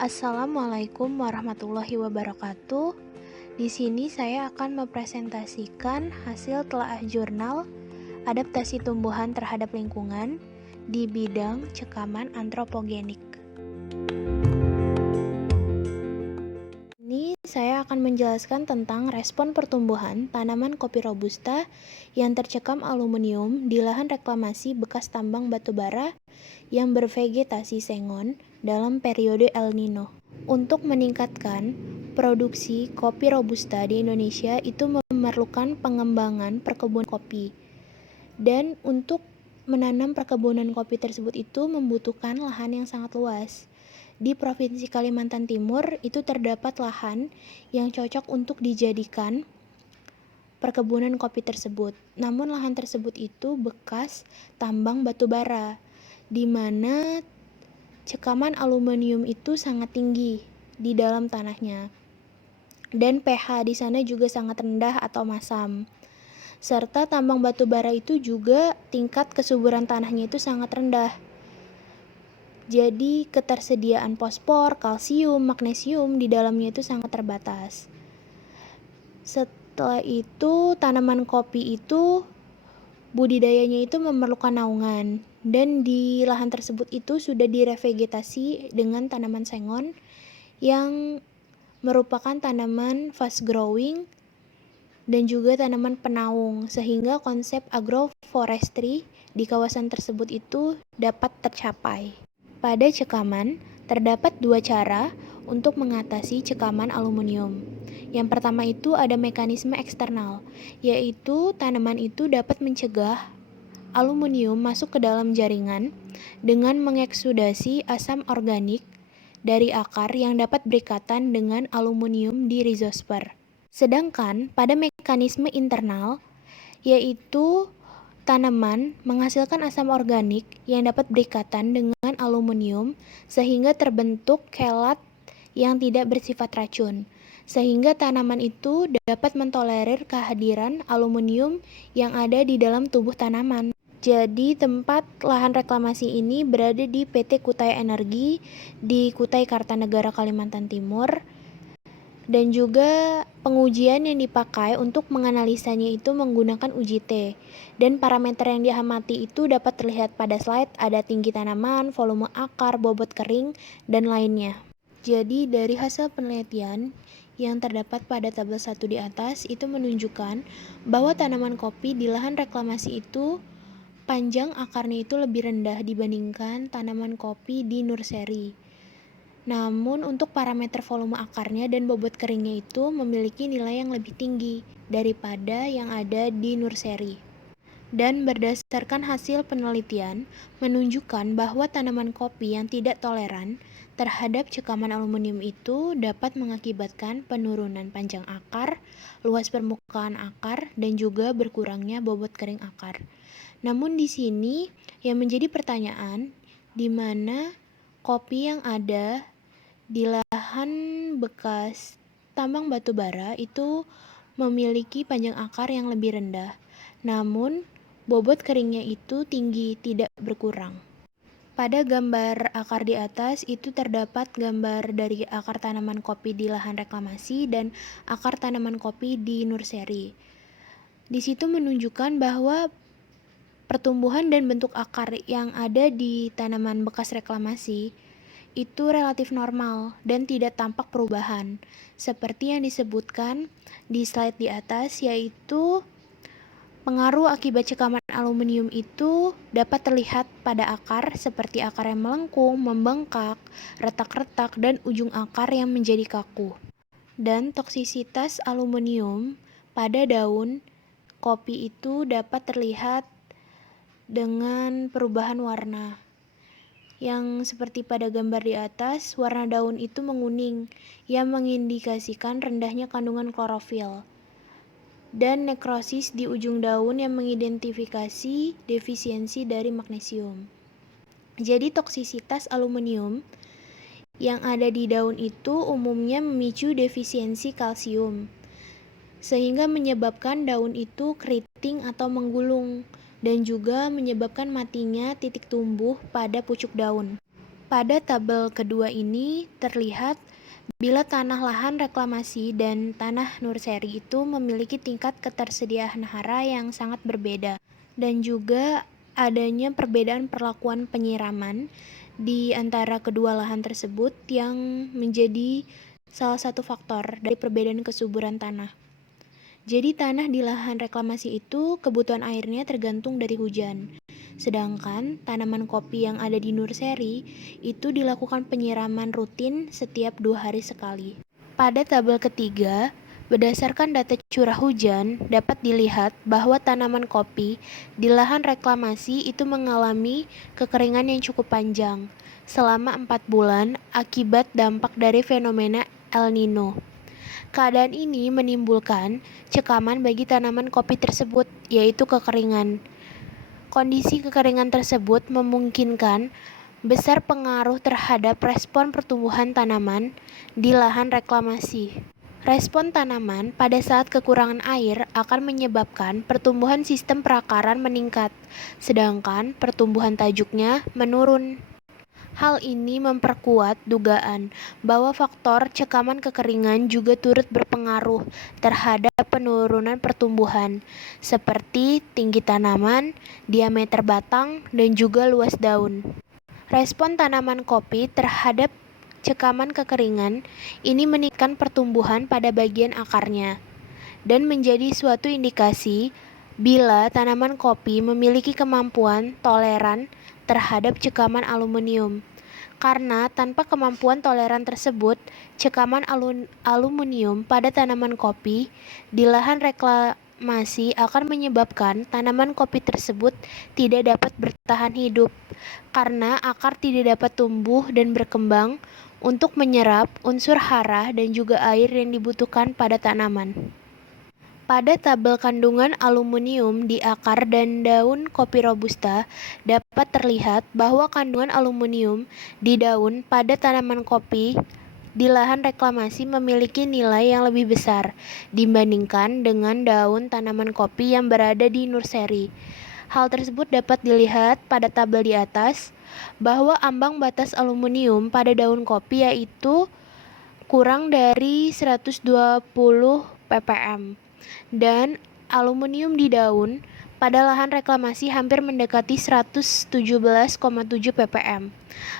Assalamualaikum warahmatullahi wabarakatuh. Di sini saya akan mempresentasikan hasil telaah jurnal adaptasi tumbuhan terhadap lingkungan di bidang cekaman antropogenik. Ini saya akan menjelaskan tentang respon pertumbuhan tanaman kopi robusta yang tercekam aluminium di lahan reklamasi bekas tambang batubara yang bervegetasi sengon dalam periode El Nino. Untuk meningkatkan produksi kopi robusta di Indonesia itu memerlukan pengembangan perkebunan kopi. Dan untuk menanam perkebunan kopi tersebut itu membutuhkan lahan yang sangat luas. Di Provinsi Kalimantan Timur itu terdapat lahan yang cocok untuk dijadikan perkebunan kopi tersebut. Namun lahan tersebut itu bekas tambang batubara, di mana cekaman aluminium itu sangat tinggi di dalam tanahnya. Dan pH di sana juga sangat rendah atau masam. Serta tambang batubara itu juga tingkat kesuburan tanahnya itu sangat rendah. Jadi ketersediaan fosfor, kalsium, magnesium di dalamnya itu sangat terbatas. Setelah itu tanaman kopi itu budidayanya itu memerlukan naungan, dan di lahan tersebut itu sudah direvegetasi dengan tanaman sengon yang merupakan tanaman fast growing dan juga tanaman penaung, sehingga konsep agroforestry di kawasan tersebut itu dapat tercapai. Pada cekaman, terdapat dua cara untuk mengatasi cekaman aluminium. Yang pertama itu ada mekanisme eksternal, yaitu tanaman itu dapat mencegah aluminium masuk ke dalam jaringan dengan mengeksudasi asam organik dari akar yang dapat berikatan dengan aluminium di rizosfer. Sedangkan pada mekanisme internal, yaitu tanaman menghasilkan asam organik yang dapat berikatan dengan aluminium sehingga terbentuk kelat yang tidak bersifat racun, sehingga tanaman itu dapat mentolerir kehadiran aluminium yang ada di dalam tubuh tanaman. Jadi tempat lahan reklamasi ini berada di PT Kutai Energi di Kutai Kartanegara, Kalimantan Timur. Dan juga pengujian yang dipakai untuk menganalisanya itu menggunakan uji T. Dan parameter yang diamati itu dapat terlihat pada slide, ada tinggi tanaman, volume akar, bobot kering, dan lainnya. Jadi dari hasil penelitian yang terdapat pada tabel 1 di atas itu menunjukkan bahwa tanaman kopi di lahan reklamasi itu panjang akarnya itu lebih rendah dibandingkan tanaman kopi di nursery. Namun untuk parameter volume akarnya dan bobot keringnya itu memiliki nilai yang lebih tinggi daripada yang ada di nursery. Dan berdasarkan hasil penelitian menunjukkan bahwa tanaman kopi yang tidak toleran terhadap cekaman aluminium itu dapat mengakibatkan penurunan panjang akar, luas permukaan akar, dan juga berkurangnya bobot kering akar. Namun di sini yang menjadi pertanyaan, di mana kopi yang ada di lahan bekas tambang batubara itu memiliki panjang akar yang lebih rendah, namun bobot keringnya itu tinggi, tidak berkurang. Pada gambar akar di atas itu terdapat gambar dari akar tanaman kopi di lahan reklamasi dan akar tanaman kopi di nursery. Di situ menunjukkan bahwa pertumbuhan dan bentuk akar yang ada di tanaman bekas reklamasi itu relatif normal dan tidak tampak perubahan, seperti yang disebutkan di slide di atas, yaitu pengaruh akibat cekaman aluminium itu dapat terlihat pada akar seperti akar yang melengkung, membengkak, retak-retak, dan ujung akar yang menjadi kaku. Dan toksisitas aluminium pada daun kopi itu dapat terlihat dengan perubahan warna. Yang seperti pada gambar di atas, warna daun itu menguning yang mengindikasikan rendahnya kandungan klorofil. Dan nekrosis di ujung daun yang mengidentifikasi defisiensi dari magnesium. Jadi toksisitas aluminium yang ada di daun itu umumnya memicu defisiensi kalsium, sehingga menyebabkan daun itu keriting atau menggulung, dan juga menyebabkan matinya titik tumbuh pada pucuk daun. Pada tabel kedua ini terlihat bila tanah lahan reklamasi dan tanah nurseri itu memiliki tingkat ketersediaan hara yang sangat berbeda, dan juga adanya perbedaan perlakuan penyiraman di antara kedua lahan tersebut yang menjadi salah satu faktor dari perbedaan kesuburan tanah. Jadi tanah di lahan reklamasi itu kebutuhan airnya tergantung dari hujan. Sedangkan tanaman kopi yang ada di nurseri itu dilakukan penyiraman rutin setiap 2 hari sekali. Pada tabel ketiga, berdasarkan data curah hujan, dapat dilihat bahwa tanaman kopi di lahan reklamasi itu mengalami kekeringan yang cukup panjang selama 4 bulan akibat dampak dari fenomena El Nino. Keadaan ini menimbulkan cekaman bagi tanaman kopi tersebut, yaitu kekeringan. Kondisi kekeringan tersebut memungkinkan besar pengaruh terhadap respon pertumbuhan tanaman di lahan reklamasi. Respon tanaman pada saat kekurangan air akan menyebabkan pertumbuhan sistem perakaran meningkat, sedangkan pertumbuhan tajuknya menurun. Hal ini memperkuat dugaan bahwa faktor cekaman kekeringan juga turut berpengaruh terhadap penurunan pertumbuhan, seperti tinggi tanaman, diameter batang, dan juga luas daun. Respon tanaman kopi terhadap cekaman kekeringan ini meningkatkan pertumbuhan pada bagian akarnya, dan menjadi suatu indikasi bila tanaman kopi memiliki kemampuan toleran terhadap cekaman aluminium. Karena tanpa kemampuan toleran tersebut, cekaman aluminium pada tanaman kopi di lahan reklamasi akan menyebabkan tanaman kopi tersebut tidak dapat bertahan hidup, karena akar tidak dapat tumbuh dan berkembang untuk menyerap unsur hara dan juga air yang dibutuhkan pada tanaman. Pada tabel kandungan aluminium di akar dan daun kopi robusta, dapat terlihat bahwa kandungan aluminium di daun pada tanaman kopi di lahan reklamasi memiliki nilai yang lebih besar dibandingkan dengan daun tanaman kopi yang berada di nurseri. Hal tersebut dapat dilihat pada tabel di atas, bahwa ambang batas aluminium pada daun kopi yaitu kurang dari 120 ppm. Dan aluminium di daun pada lahan reklamasi hampir mendekati 117,7 ppm.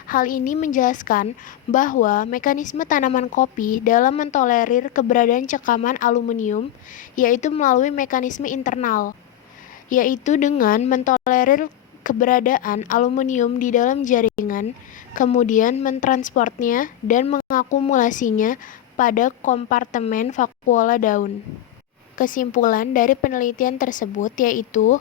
Hal ini menjelaskan bahwa mekanisme tanaman kopi dalam mentolerir keberadaan cekaman aluminium yaitu melalui mekanisme internal, yaitu dengan mentolerir keberadaan aluminium di dalam jaringan, kemudian mentransportnya dan mengakumulasinya pada kompartemen vakuola daun. Kesimpulan dari penelitian tersebut yaitu,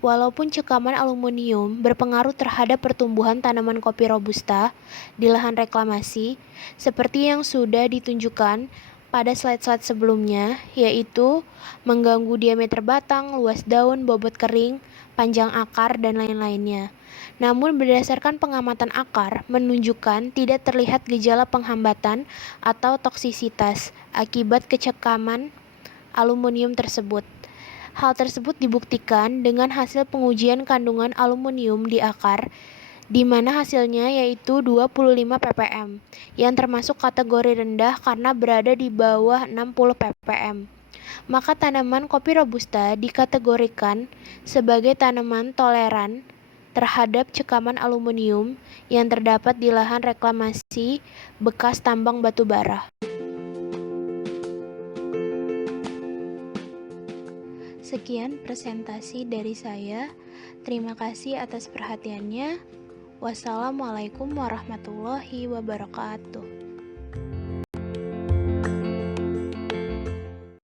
walaupun cekaman aluminium berpengaruh terhadap pertumbuhan tanaman kopi robusta di lahan reklamasi, seperti yang sudah ditunjukkan pada slide-slide sebelumnya, yaitu mengganggu diameter batang, luas daun, bobot kering, panjang akar, dan lain-lainnya. Namun berdasarkan pengamatan akar menunjukkan tidak terlihat gejala penghambatan atau toksisitas akibat kecekaman aluminium tersebut. Hal tersebut dibuktikan dengan hasil pengujian kandungan aluminium di akar, di mana hasilnya yaitu 25 ppm, yang termasuk kategori rendah karena berada di bawah 60 ppm. Maka tanaman kopi robusta dikategorikan sebagai tanaman toleran terhadap cekaman aluminium yang terdapat di lahan reklamasi bekas tambang batu bara. Sekian presentasi dari saya. Terima kasih atas perhatiannya. Wassalamualaikum warahmatullahi wabarakatuh.